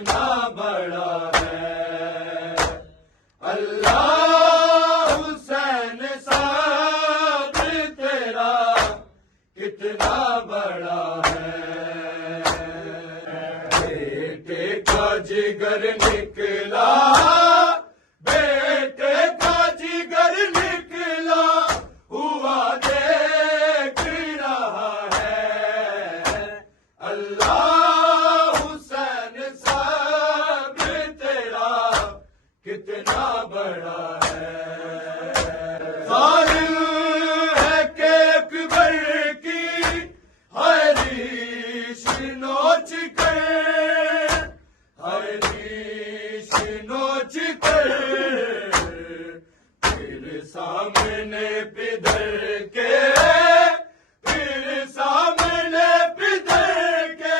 کتنا بڑا ہے اللہ حسین صابر تیرا کتنا بڑا ہے بیٹے کا جگر نکلا بیٹے کا جگر نکلا ہوا دیکھ رہا ہے اللہ حسین صابر تیرا کتنا بڑا ہے ظالم ہے کہ اکبر کی ہر ریش نوچ کر ہر ریش نوچ کر پھر سامنے پدھر کے پھر سامنے پدھر کے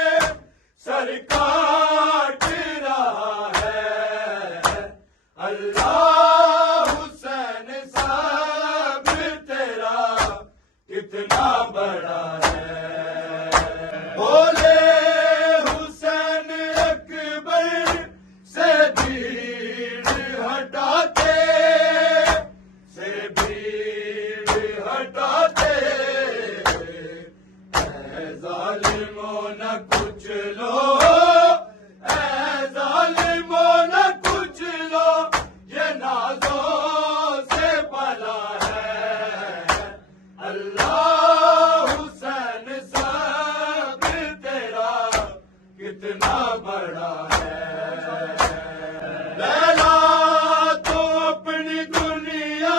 سر کاٹ رہا ہے اللہ حسین صابر تیرا کتنا بڑا ہے بولے حسین اکبر سے بھیڑ ہٹاتے سے بھیڑ ہٹاتے اے ظالموں نہ کچھ لو اے ظالموں نہ کچھ لو یہ نازوں سے بلا ہے اللہ حسین صابر تیرا کتنا بڑا ہے لیلا تو اپنی دنیا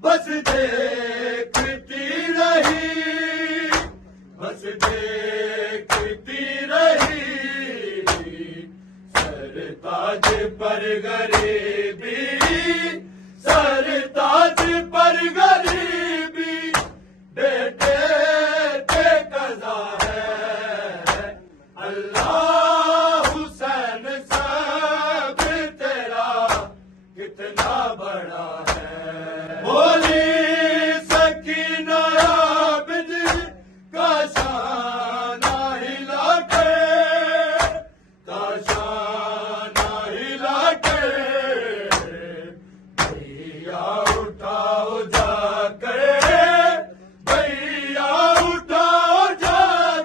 بس دیکھتی رہی بس دیکھتی رہی سرتاج پر غریبی سرتاج پر غریبی بیٹے کے قضا ہے اللہ حسین صابر تیرا کتنا بڑا ہے بولی سکینہ عابد کا شانہ ہلا کر کا شانہ ہلا کر بھیا اٹھاؤ جا کر بھیا اٹھاؤ جا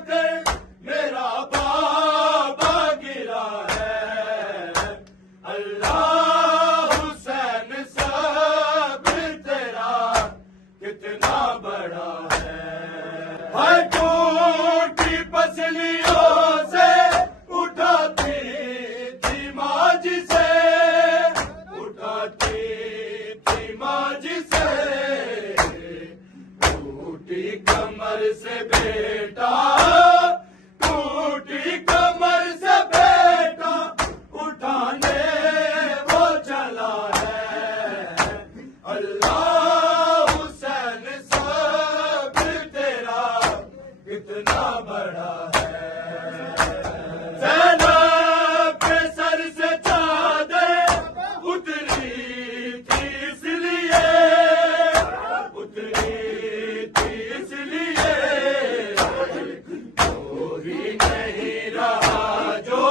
کر میرا بابا گرا ہے اللہ حسین صابر تیرا کتنا بڑا ہے ہر ٹوٹی پسلیوں سے اٹھاتی تھی ماں جسے اٹھاتی تھی ماں جسے ٹوٹی کمر سے بیٹا ٹوٹی کمر سے بیٹا اٹھانے وہ چلا ہے اللہ حسین صابر تیرا کتنا بڑا ہے زینب کے سر سے چادر اتری تھی اس لیے اتری تھی اس لیے کوئی نہیں رہا جو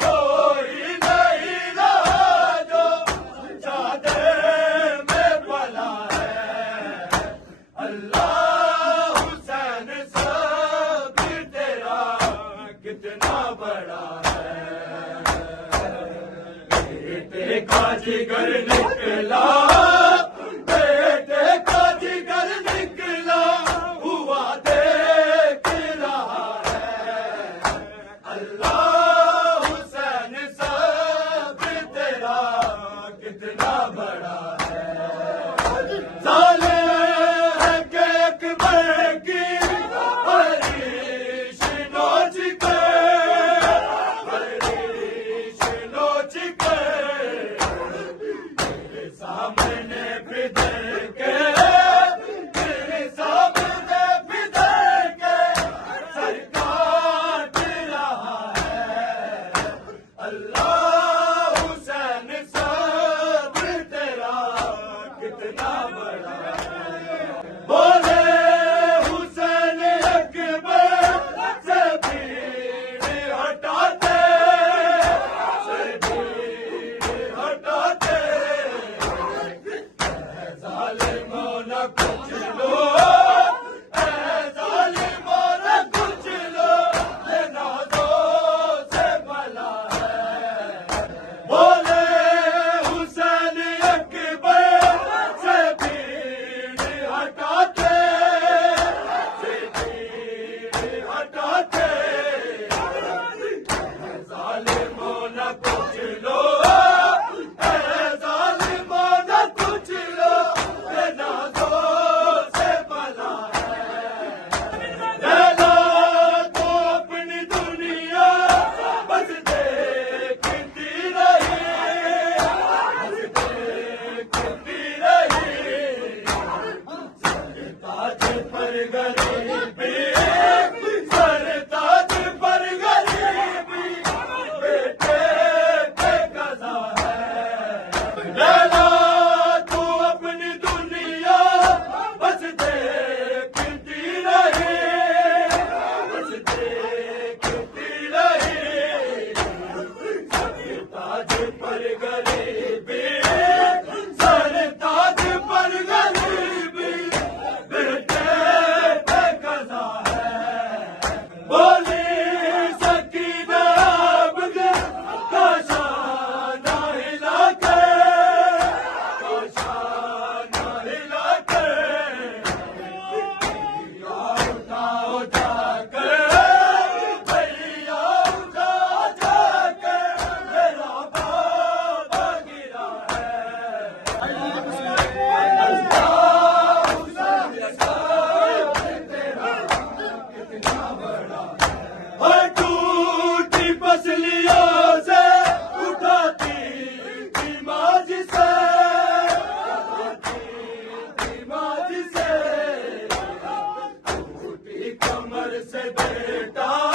کوئی نہیں رہا جو چادر میں پلا ہے اللہ حسین صابر تیرا کتنا بڑا ہے بیٹے کا جگر نکلا بیٹے کا جگر نکلا ہوا دیکھ رہا ہے اللہ حسین صابر تیرا کتنا بڑا ہے ظالم ہے کہ اکبر کی ہر ریش نوچ کر ہر ریش نوچ کر سامنے سے بیٹا